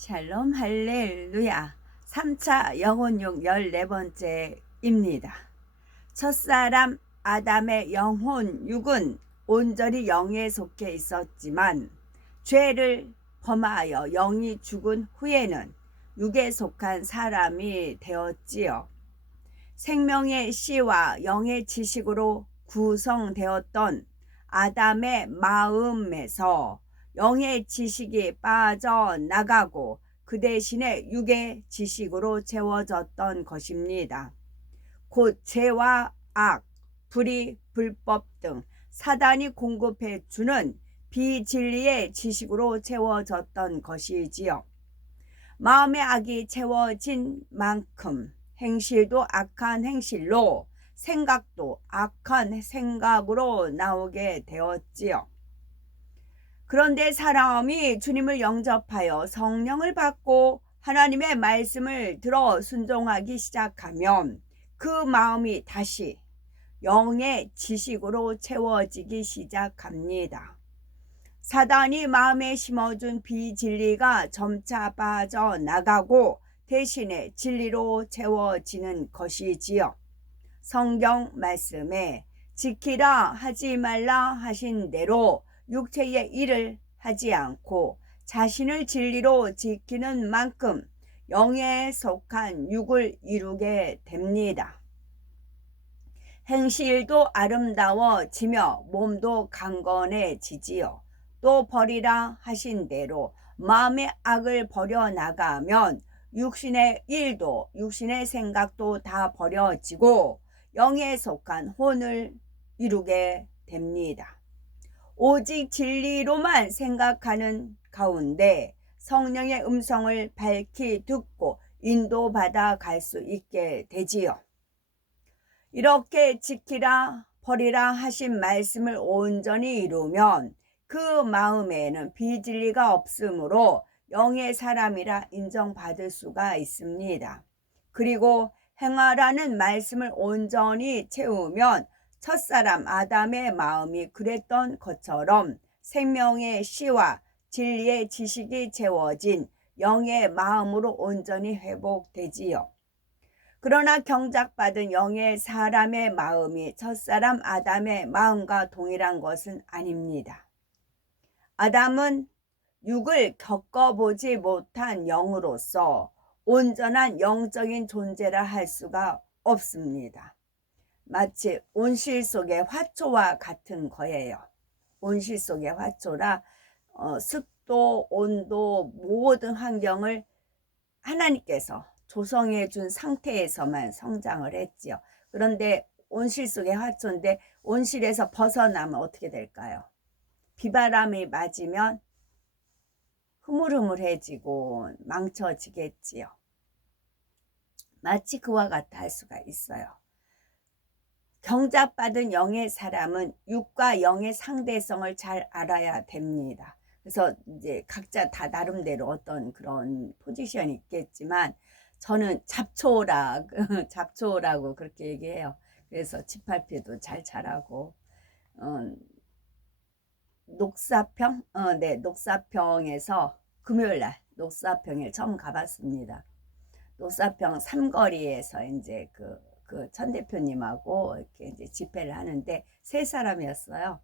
샬롬 할렐루야. 3차 영혼육 14번째입니다. 첫사람 아담의 영혼 육은 온전히 영에 속해 있었지만 죄를 범하여 영이 죽은 후에는 육에 속한 사람이 되었지요. 생명의 씨와 영의 지식으로 구성되었던 아담의 마음에서 영의 지식이 빠져나가고 그 대신에 육의 지식으로 채워졌던 것입니다. 곧 죄와 악, 불의, 불법 등 사단이 공급해 주는 비진리의 지식으로 채워졌던 것이지요. 마음의 악이 채워진 만큼 행실도 악한 행실로, 생각도 악한 생각으로 나오게 되었지요. 그런데 사람이 주님을 영접하여 성령을 받고 하나님의 말씀을 들어 순종하기 시작하면 그 마음이 다시 영의 지식으로 채워지기 시작합니다. 사단이 마음에 심어준 비진리가 점차 빠져나가고 대신에 진리로 채워지는 것이지요. 성경 말씀에 지키라 하지 말라 하신 대로 육체의 일을 하지 않고 자신을 진리로 지키는 만큼 영에 속한 육을 이루게 됩니다. 행실도 아름다워지며 몸도 강건해지지요. 또 버리라 하신 대로 마음의 악을 버려나가면 육신의 일도 육신의 생각도 다 버려지고 영에 속한 혼을 이루게 됩니다. 오직 진리로만 생각하는 가운데 성령의 음성을 밝히 듣고 인도받아 갈 수 있게 되지요. 이렇게 지키라 버리라 하신 말씀을 온전히 이루면 그 마음에는 비진리가 없으므로 영의 사람이라 인정받을 수가 있습니다. 그리고 행하라는 말씀을 온전히 채우면 첫사람 아담의 마음이 그랬던 것처럼 생명의 씨와 진리의 지식이 채워진 영의 마음으로 온전히 회복되지요. 그러나 경작받은 영의 사람의 마음이 첫사람 아담의 마음과 동일한 것은 아닙니다. 아담은 육을 겪어보지 못한 영으로서 온전한 영적인 존재라 할 수가 없습니다. 마치 온실 속의 화초와 같은 거예요. 온실 속의 화초라 습도, 온도, 모든 환경을 하나님께서 조성해 준 상태에서만 성장을 했지요. 그런데 온실 속의 화초인데 온실에서 벗어나면 어떻게 될까요? 비바람이 맞으면 흐물흐물해지고 망쳐지겠지요. 마치 그와 같아 할 수가 있어요. 경작받은 영의 사람은 육과 영의 상대성을 잘 알아야 됩니다. 그래서 이제 각자 다 나름대로 어떤 그런 포지션이 있겠지만 저는 잡초라고 그렇게 얘기해요. 그래서 집팔피도 잘 자라고 녹사평에서 금요일날 녹사평에 처음 가봤습니다. 녹사평 삼거리에서 이제 그 천 대표님하고 이렇게 이제 집회를 하는데 세 사람이었어요.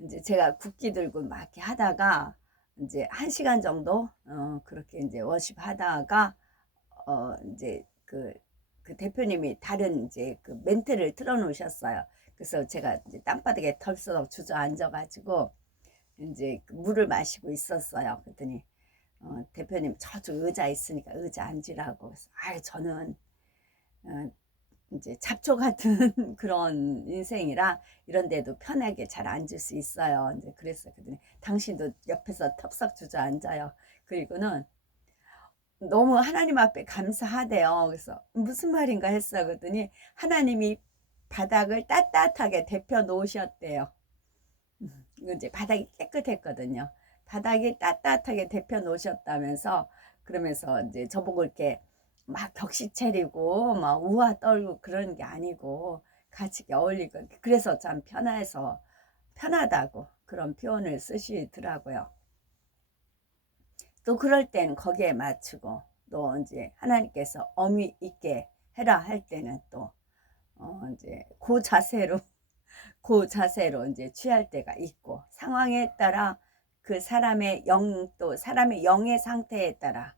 이제 제가 국기 들고 막 이렇게 하다가 이제 1시간 정도 그렇게 이제 워십 하다가 이제 그 대표님이 다른 이제 그 멘트를 틀어놓으셨어요. 그래서 제가 이제 땅바닥에 털썩 주저앉아가지고 이제 물을 마시고 있었어요. 그랬더니 대표님 저쪽 의자 있으니까 의자 앉으라고. 그래서 저는 이제 잡초 같은 그런 인생이라 이런 데도 편하게 잘 앉을 수 있어요. 이제 그랬어요. 그랬더니 당신도 옆에서 텁썩 주저앉아요. 그리고는 너무 하나님 앞에 감사하대요. 그래서 무슨 말인가 했어. 그랬더니 하나님이 바닥을 따뜻하게 데펴 놓으셨대요. 이제 바닥이 깨끗했거든요. 바닥이 따뜻하게 데펴 놓으셨다면서 그러면서 이제 저보고 이렇게 막 격시 차리고 막 우아 떨고 그런 게 아니고 같이 어울리고 그래서 참 편하다고 그런 표현을 쓰시더라고요. 또 그럴 때는 거기에 맞추고, 또 이제 하나님께서 어미 있게 해라 할 때는 또 이제 그 자세로 이제 취할 때가 있고, 상황에 따라 그 사람의 또 사람의 영의 상태에 따라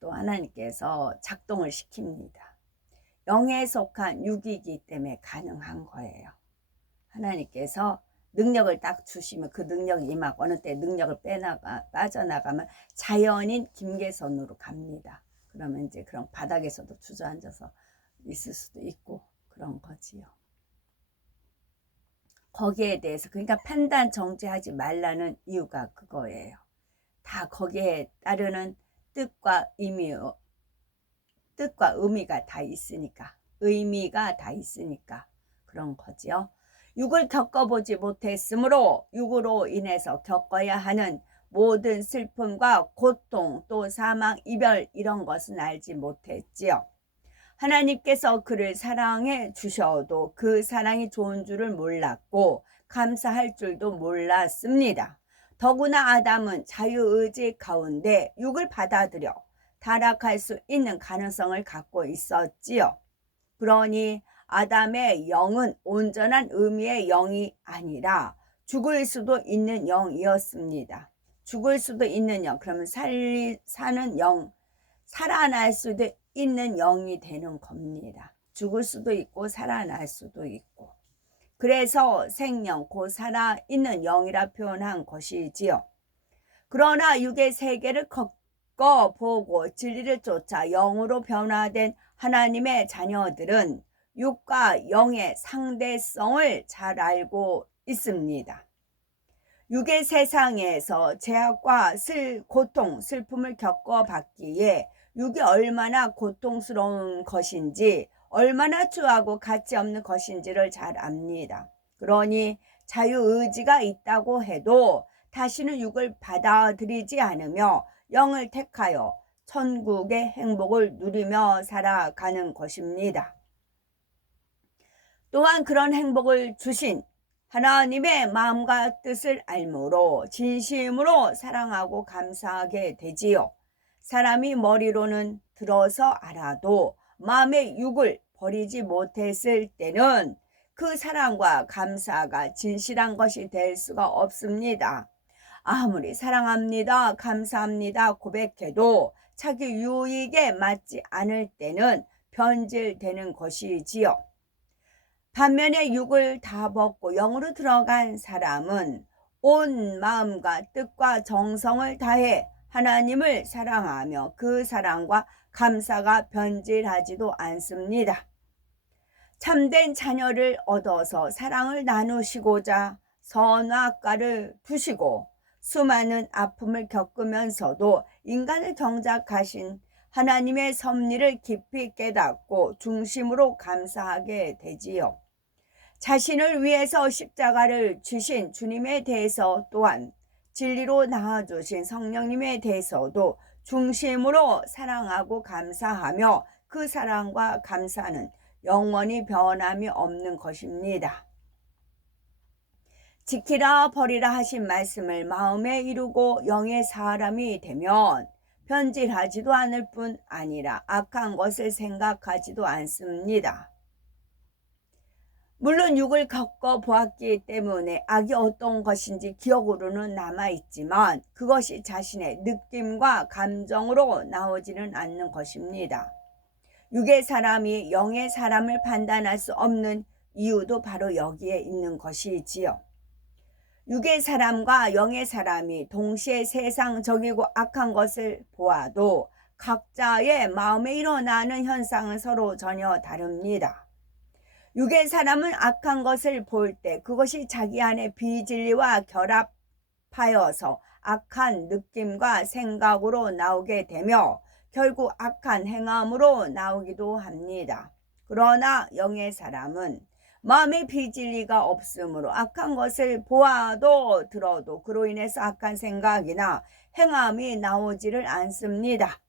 또 하나님께서 작동을 시킵니다. 영에 속한 육이기 때문에 가능한 거예요. 하나님께서 능력을 딱 주시면 그 능력이 임하고, 어느 때 능력을 빠져나가면 자연인 김계선으로 갑니다. 그러면 이제 그런 바닥에서도 주저앉아서 있을 수도 있고 그런 거지요. 거기에 대해서, 그러니까 판단 정지하지 말라는 이유가 그거예요. 다 거기에 따르는 뜻과 의미가 다 있으니까, 그런 거지요. 육을 겪어보지 못했으므로 육으로 인해서 겪어야 하는 모든 슬픔과 고통, 또 사망, 이별, 이런 것은 알지 못했지요. 하나님께서 그를 사랑해 주셔도 그 사랑이 좋은 줄을 몰랐고 감사할 줄도 몰랐습니다. 더구나 아담은 자유의지 가운데 육을 받아들여 타락할 수 있는 가능성을 갖고 있었지요. 그러니 아담의 영은 온전한 의미의 영이 아니라 죽을 수도 있는 영이었습니다. 죽을 수도 있는 영, 그러면 사는 영, 살아날 수도 있는 영이 되는 겁니다. 죽을 수도 있고 살아날 수도 있고. 그래서 생명, 곧 살아있는 영이라 표현한 것이지요. 그러나 육의 세계를 겪어보고 진리를 쫓아 영으로 변화된 하나님의 자녀들은 육과 영의 상대성을 잘 알고 있습니다. 육의 세상에서 제약과 고통, 슬픔을 겪어봤기에 육이 얼마나 고통스러운 것인지, 얼마나 추하고 가치 없는 것인지를 잘 압니다. 그러니 자유의지가 있다고 해도 다시는 육을 받아들이지 않으며 영을 택하여 천국의 행복을 누리며 살아가는 것입니다. 또한 그런 행복을 주신 하나님의 마음과 뜻을 알므로 진심으로 사랑하고 감사하게 되지요. 사람이 머리로는 들어서 알아도 마음의 육을 버리지 못했을 때는 그 사랑과 감사가 진실한 것이 될 수가 없습니다. 아무리 사랑합니다, 감사합니다 고백해도 자기 유익에 맞지 않을 때는 변질되는 것이지요. 반면에 육을 다 벗고 영으로 들어간 사람은 온 마음과 뜻과 정성을 다해 하나님을 사랑하며 그 사랑과 감사가 변질하지도 않습니다. 참된 자녀를 얻어서 사랑을 나누시고자 선악과를 두시고 수많은 아픔을 겪으면서도 인간을 경작하신 하나님의 섭리를 깊이 깨닫고 중심으로 감사하게 되지요. 자신을 위해서 십자가를 지신 주님에 대해서, 또한 진리로 낳아주신 성령님에 대해서도 중심으로 사랑하고 감사하며 그 사랑과 감사는 영원히 변함이 없는 것입니다. 지키라 버리라 하신 말씀을 마음에 이루고 영의 사람이 되면 변질하지도 않을 뿐 아니라 악한 것을 생각하지도 않습니다. 물론 육을 겪어보았기 때문에 악이 어떤 것인지 기억으로는 남아있지만 그것이 자신의 느낌과 감정으로 나오지는 않는 것입니다. 육의 사람이 영의 사람을 판단할 수 없는 이유도 바로 여기에 있는 것이지요. 육의 사람과 영의 사람이 동시에 세상적이고 악한 것을 보아도 각자의 마음에 일어나는 현상은 서로 전혀 다릅니다. 육의 사람은 악한 것을 볼 때 그것이 자기 안에 비진리와 결합하여서 악한 느낌과 생각으로 나오게 되며 결국 악한 행함으로 나오기도 합니다. 그러나 영의 사람은 마음의 비진리가 없으므로 악한 것을 보아도 들어도 그로 인해서 악한 생각이나 행함이 나오지를 않습니다.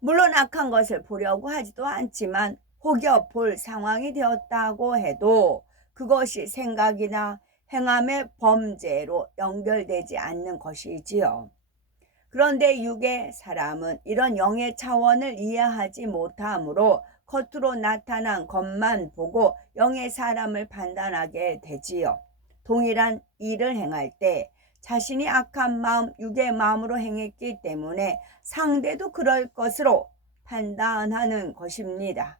물론 악한 것을 보려고 하지도 않지만 혹여 볼 상황이 되었다고 해도 그것이 생각이나 행함의 범죄로 연결되지 않는 것이지요. 그런데 육의 사람은 이런 영의 차원을 이해하지 못하므로 겉으로 나타난 것만 보고 영의 사람을 판단하게 되지요. 동일한 일을 행할 때 자신이 악한 마음, 육의 마음으로 행했기 때문에 상대도 그럴 것으로 판단하는 것입니다.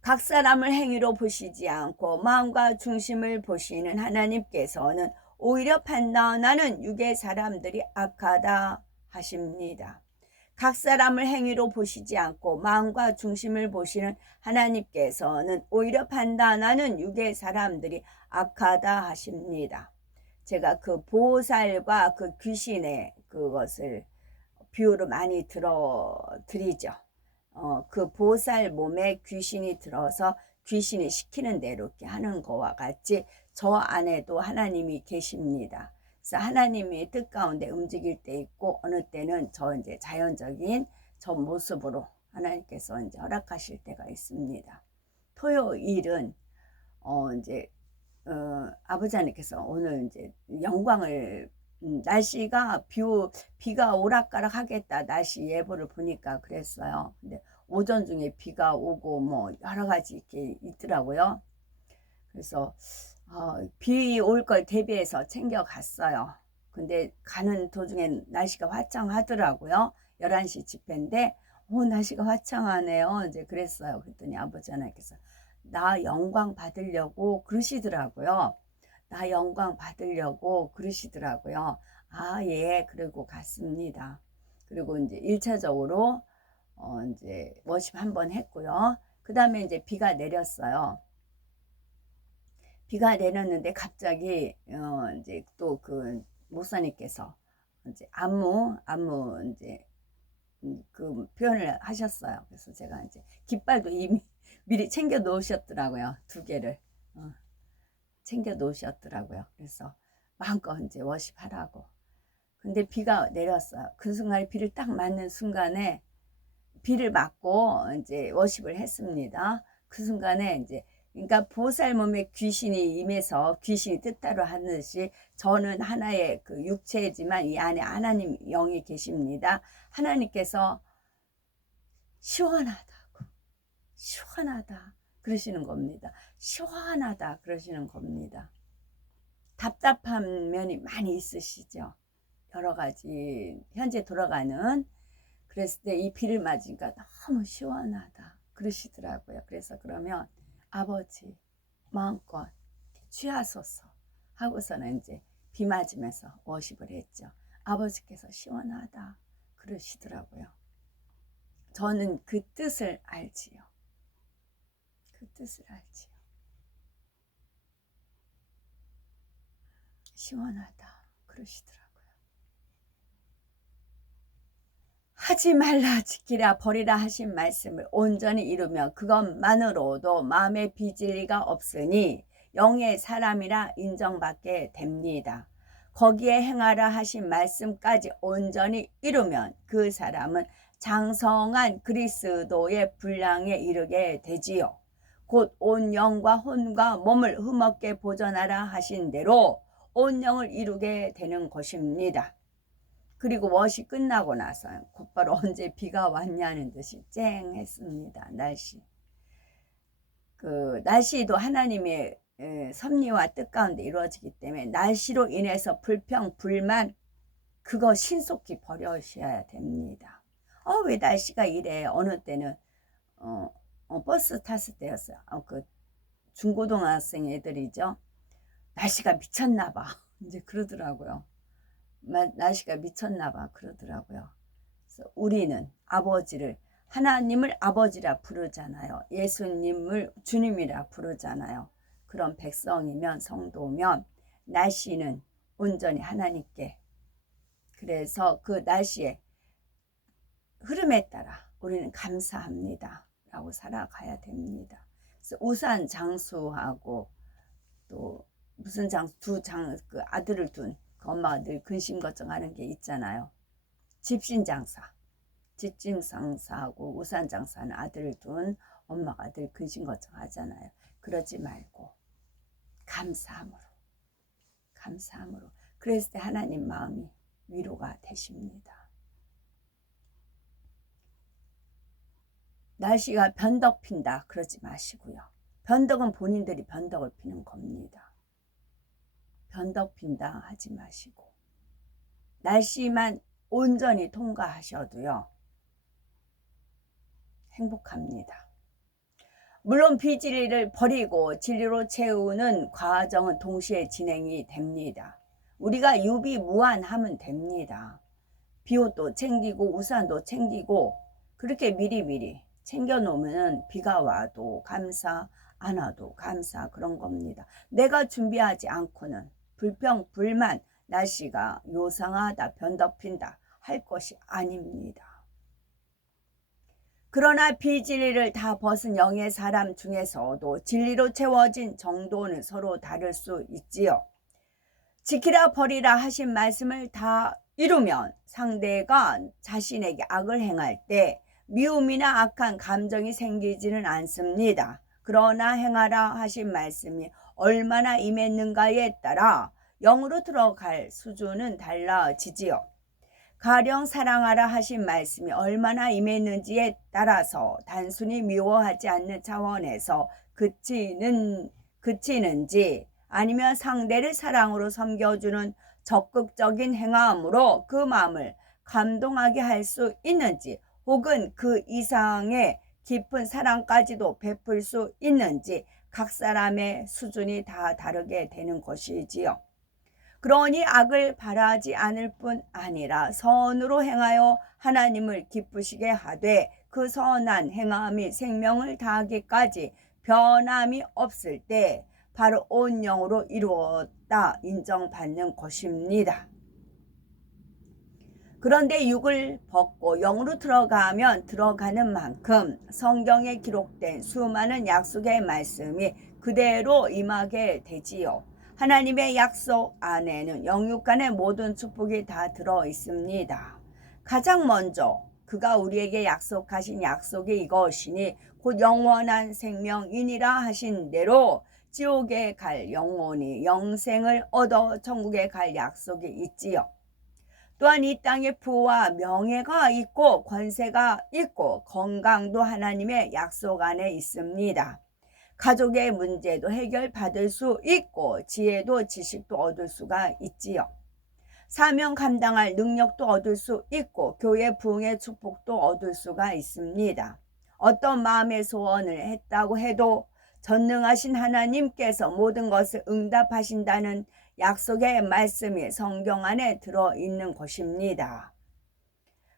각 사람을 행위로 보시지 않고 마음과 중심을 보시는 하나님께서는 오히려 판단하는 육의 사람들이 악하다 하십니다. 각 사람을 행위로 보시지 않고 마음과 중심을 보시는 하나님께서는 오히려 판단하는 육의 사람들이 악하다 하십니다. 제가 그 보살과 그 귀신의 그것을 비유를 많이 드리죠. 그 보살 몸에 귀신이 들어서 귀신이 시키는 대로 이렇게 하는 거와 같이 저 안에도 하나님이 계십니다. 그래서 하나님의 뜻 가운데 움직일 때 있고 어느 때는 저 이제 자연적인 저 모습으로 하나님께서 이제 허락하실 때가 있습니다. 토요일은 이제 아버지 하나님께서 오늘 이제 영광을 날씨가 비가 오락가락 하겠다 날씨 예보를 보니까 그랬어요. 근데 오전 중에 비가 오고 뭐 여러 가지 이렇게 있더라고요. 그래서 비 올 걸 대비해서 챙겨 갔어요. 근데 가는 도중에 날씨가 화창하더라고요. 11시 집회인데 날씨가 화창하네요. 이제 그랬어요. 그랬더니 아버지 하나님께서 나 영광 받으려고 그러시더라고요. 나 영광 받으려고 그러시더라고요. 아, 예. 그리고 갔습니다. 그리고 이제 1차적으로 이제 워십 한번 했고요. 그 다음에 이제 비가 내렸어요. 비가 내렸는데 갑자기 이제 또 그 목사님께서 이제 안무 이제 그 표현을 하셨어요. 그래서 제가 이제 깃발도 이미 미리 챙겨 놓으셨더라고요. 2개를 챙겨 놓으셨더라고요. 그래서 마음껏 이제 워십하라고. 근데 비가 내렸어요. 그 순간에 비를 딱 맞는 순간에 비를 맞고 이제 워십을 했습니다. 그 순간에 이제 그러니까 보살 몸에 귀신이 임해서 귀신이 뜻대로 하듯이 저는 하나의 그 육체지만 이 안에 하나님 영이 계십니다. 하나님께서 시원하다고 시원하다 그러시는 겁니다. 시원하다 그러시는 겁니다. 답답한 면이 많이 있으시죠. 여러 가지 현재 돌아가는 그랬을 때 이 비를 맞으니까 너무 시원하다 그러시더라고요. 그래서 그러면 아버지 마음껏 취하소서 하고서는 이제 비 맞으면서 워십을 했죠. 아버지께서 시원하다 그러시더라고요. 저는 그 뜻을 알지요. 그 뜻을 알지요. 시원하다 그러시더라고요. 하지 말라 지키라 버리라 하신 말씀을 온전히 이루며 그것만으로도 마음에 빚을 리가 없으니 영의 사람이라 인정받게 됩니다. 거기에 행하라 하신 말씀까지 온전히 이루면 그 사람은 장성한 그리스도의 분량에 이르게 되지요. 곧 온 영과 혼과 몸을 흠없게 보존하라 하신 대로 온 영을 이루게 되는 것입니다. 그리고 워시 끝나고 나서 곧바로 언제 비가 왔냐는 듯이 쨍했습니다. 날씨. 그 날씨도 하나님의 섭리와 뜻 가운데 이루어지기 때문에 날씨로 인해서 불평, 불만 그거 신속히 버려셔야 됩니다. 왜 날씨가 이래? 어느 때는 버스 탔을 때였어요. 그 중고등학생 애들이죠. 날씨가 미쳤나 봐. 이제 그러더라고요. 날씨가 미쳤나 봐 그러더라고요. 그래서 우리는 아버지를 하나님을 아버지라 부르잖아요. 예수님을 주님이라 부르잖아요. 그런 백성이면 성도면 날씨는 온전히 하나님께 그래서 그 날씨의 흐름에 따라 우리는 감사합니다 라고 살아가야 됩니다. 그래서 우산 장수하고 또 무슨 장수 그 아들을 둔 그 엄마가 늘 근심걱정하는 게 있잖아요. 집신장사 집신장사하고 우산장사는 아들을 둔 엄마가 늘 근심걱정하잖아요. 그러지 말고 감사함으로 그랬을 때 하나님 마음이 위로가 되십니다. 날씨가 변덕 핀다 그러지 마시고요. 변덕은 본인들이 변덕을 피는 겁니다. 변덕 핀다 하지 마시고 날씨만 온전히 통과하셔도요 행복합니다. 물론 비진리를 버리고 진리로 채우는 과정은 동시에 진행이 됩니다. 우리가 유비무환하면 됩니다. 비옷도 챙기고 우산도 챙기고 그렇게 미리미리 챙겨놓으면 비가 와도 감사, 안 와도 감사, 그런 겁니다. 내가 준비하지 않고는 불평, 불만, 날씨가 요상하다, 변덕핀다 할 것이 아닙니다. 그러나 비진리를 다 벗은 영의 사람 중에서도 진리로 채워진 정도는 서로 다를 수 있지요. 지키라 버리라 하신 말씀을 다 이루면 상대가 자신에게 악을 행할 때 미움이나 악한 감정이 생기지는 않습니다. 그러나 행하라 하신 말씀이 얼마나 임했는가에 따라 영으로 들어갈 수준은 달라지지요. 가령 사랑하라 하신 말씀이 얼마나 임했는지에 따라서 단순히 미워하지 않는 차원에서 그치는지 아니면 상대를 사랑으로 섬겨주는 적극적인 행함으로 그 마음을 감동하게 할 수 있는지 혹은 그 이상의 깊은 사랑까지도 베풀 수 있는지 각 사람의 수준이 다 다르게 되는 것이지요. 그러니 악을 바라지 않을 뿐 아니라 선으로 행하여 하나님을 기쁘시게 하되 그 선한 행함이 생명을 다하기까지 변함이 없을 때 바로 온 영으로 이루었다 인정받는 것입니다. 그런데 육을 벗고 영으로 들어가면 들어가는 만큼 성경에 기록된 수많은 약속의 말씀이 그대로 임하게 되지요. 하나님의 약속 안에는 영육 간의 모든 축복이 다 들어 있습니다. 가장 먼저 그가 우리에게 약속하신 약속이 이것이니 곧 영원한 생명이니라 하신 대로 지옥에 갈 영혼이 영생을 얻어 천국에 갈 약속이 있지요. 또한 이 땅에 부와 명예가 있고 권세가 있고 건강도 하나님의 약속 안에 있습니다. 가족의 문제도 해결받을 수 있고 지혜도 지식도 얻을 수가 있지요. 사명 감당할 능력도 얻을 수 있고 교회 부흥의 축복도 얻을 수가 있습니다. 어떤 마음의 소원을 했다고 해도 전능하신 하나님께서 모든 것을 응답하신다는 약속의 말씀이 성경 안에 들어있는 것입니다.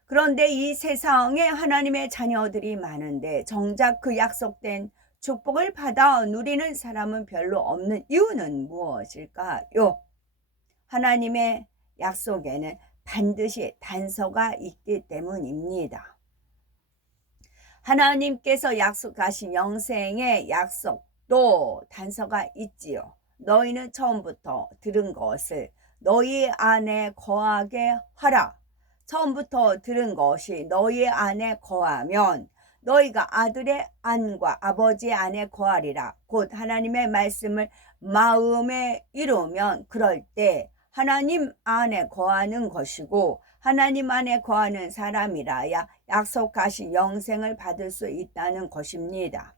그런데 이 세상에 하나님의 자녀들이 많은데 정작 그 약속된 축복을 받아 누리는 사람은 별로 없는 이유는 무엇일까요? 하나님의 약속에는 반드시 단서가 있기 때문입니다. 하나님께서 약속하신 영생의 약속도 단서가 있지요. 너희는 처음부터 들은 것을 너희 안에 거하게 하라. 처음부터 들은 것이 너희 안에 거하면 너희가 아들의 안과 아버지의 안에 거하리라. 곧 하나님의 말씀을 마음에 이루면 그럴 때 하나님 안에 거하는 것이고 하나님 안에 거하는 사람이라야 약속하신 영생을 받을 수 있다는 것입니다.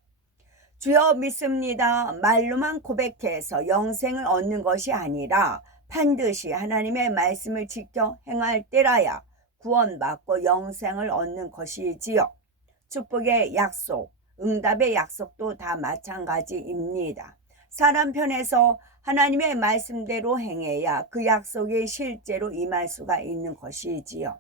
주여 믿습니다. 말로만 고백해서 영생을 얻는 것이 아니라 반드시 하나님의 말씀을 지켜 행할 때라야 구원받고 영생을 얻는 것이지요. 축복의 약속, 응답의 약속도 다 마찬가지입니다. 사람 편에서 하나님의 말씀대로 행해야 그 약속이 실제로 임할 수가 있는 것이지요.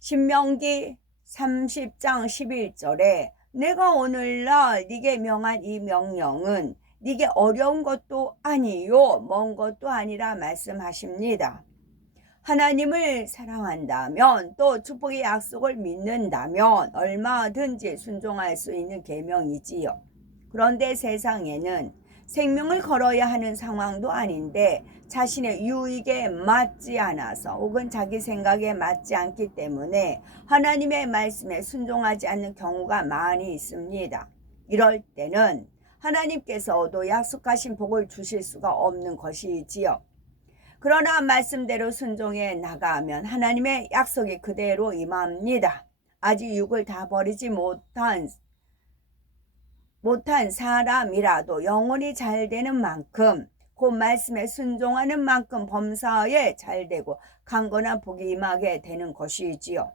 신명기 30장 11절에 내가 오늘날 네게 명한 이 명령은 네게 어려운 것도 아니요 먼 것도 아니라 말씀하십니다. 하나님을 사랑한다면 또 축복의 약속을 믿는다면 얼마든지 순종할 수 있는 계명이지요. 그런데 세상에는 생명을 걸어야 하는 상황도 아닌데 자신의 유익에 맞지 않아서 혹은 자기 생각에 맞지 않기 때문에 하나님의 말씀에 순종하지 않는 경우가 많이 있습니다. 이럴 때는 하나님께서도 약속하신 복을 주실 수가 없는 것이지요. 그러나 말씀대로 순종해 나가면 하나님의 약속이 그대로 임합니다. 아직 육을 다 버리지 못한 사람이라도 영혼이 잘 되는 만큼, 그 말씀에 순종하는 만큼 범사에 잘 되고 강건한 복이 임하게 되는 것이지요.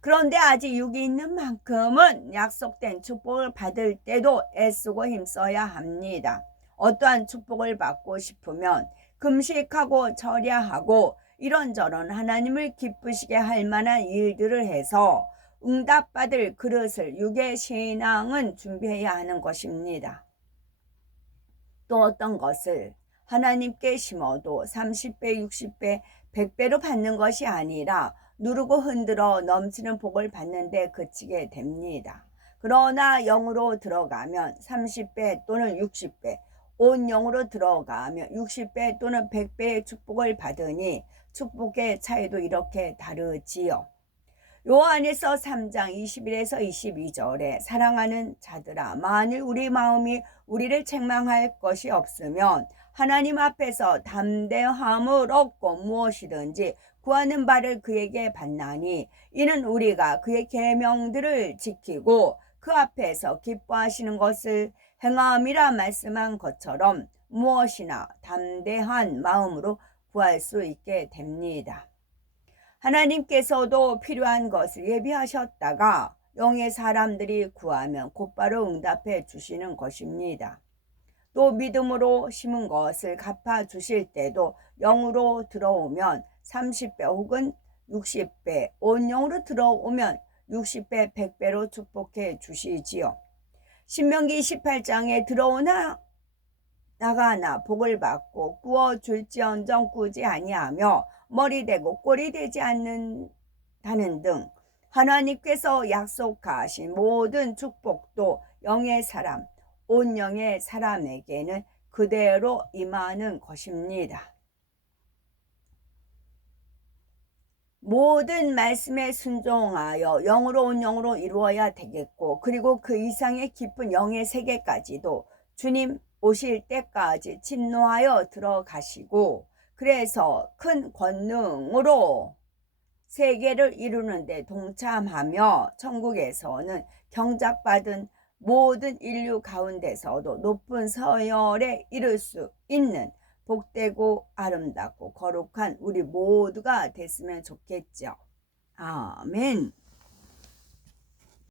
그런데 아직 육이 있는 만큼은 약속된 축복을 받을 때도 애쓰고 힘써야 합니다. 어떠한 축복을 받고 싶으면 금식하고 절야하고 이런저런 하나님을 기쁘시게 할 만한 일들을 해서 응답받을 그릇을 육의 신앙은 준비해야 하는 것입니다. 또 어떤 것을 하나님께 심어도 30배, 60배, 100배로 받는 것이 아니라 누르고 흔들어 넘치는 복을 받는데 그치게 됩니다. 그러나 영으로 들어가면 30배 또는 60배, 온 영으로 들어가면 60배 또는 100배의 축복을 받으니 축복의 차이도 이렇게 다르지요. 요한에서 3장 21에서 22절에 사랑하는 자들아, 만일 우리 마음이 우리를 책망할 것이 없으면 하나님 앞에서 담대함을 얻고 무엇이든지 구하는 바를 그에게 받나니, 이는 우리가 그의 계명들을 지키고 그 앞에서 기뻐하시는 것을 행함이라 말씀한 것처럼 무엇이나 담대한 마음으로 구할 수 있게 됩니다. 하나님께서도 필요한 것을 예비하셨다가 영의 사람들이 구하면 곧바로 응답해 주시는 것입니다. 또 믿음으로 심은 것을 갚아 주실 때도 영으로 들어오면 30배 혹은 60배, 온 영으로 들어오면 60배, 100배로 축복해 주시지요. 신명기 28장에 들어오나 나가나 복을 받고 구워줄지언정 꾸지 아니하며 머리 되고 꼴이 되지 않는다는 등 하나님께서 약속하신 모든 축복도 영의 사람, 온 영의 사람에게는 그대로 임하는 것입니다. 모든 말씀에 순종하여 영으로 온 영으로 이루어야 되겠고, 그리고 그 이상의 깊은 영의 세계까지도 주님 오실 때까지 침노하여 들어가시고, 그래서 큰 권능으로 세계를 이루는 데 동참하며 천국에서는 경작받은 모든 인류 가운데서도 높은 서열에 이를 수 있는 복되고 아름답고 거룩한 우리 모두가 됐으면 좋겠죠. 아멘.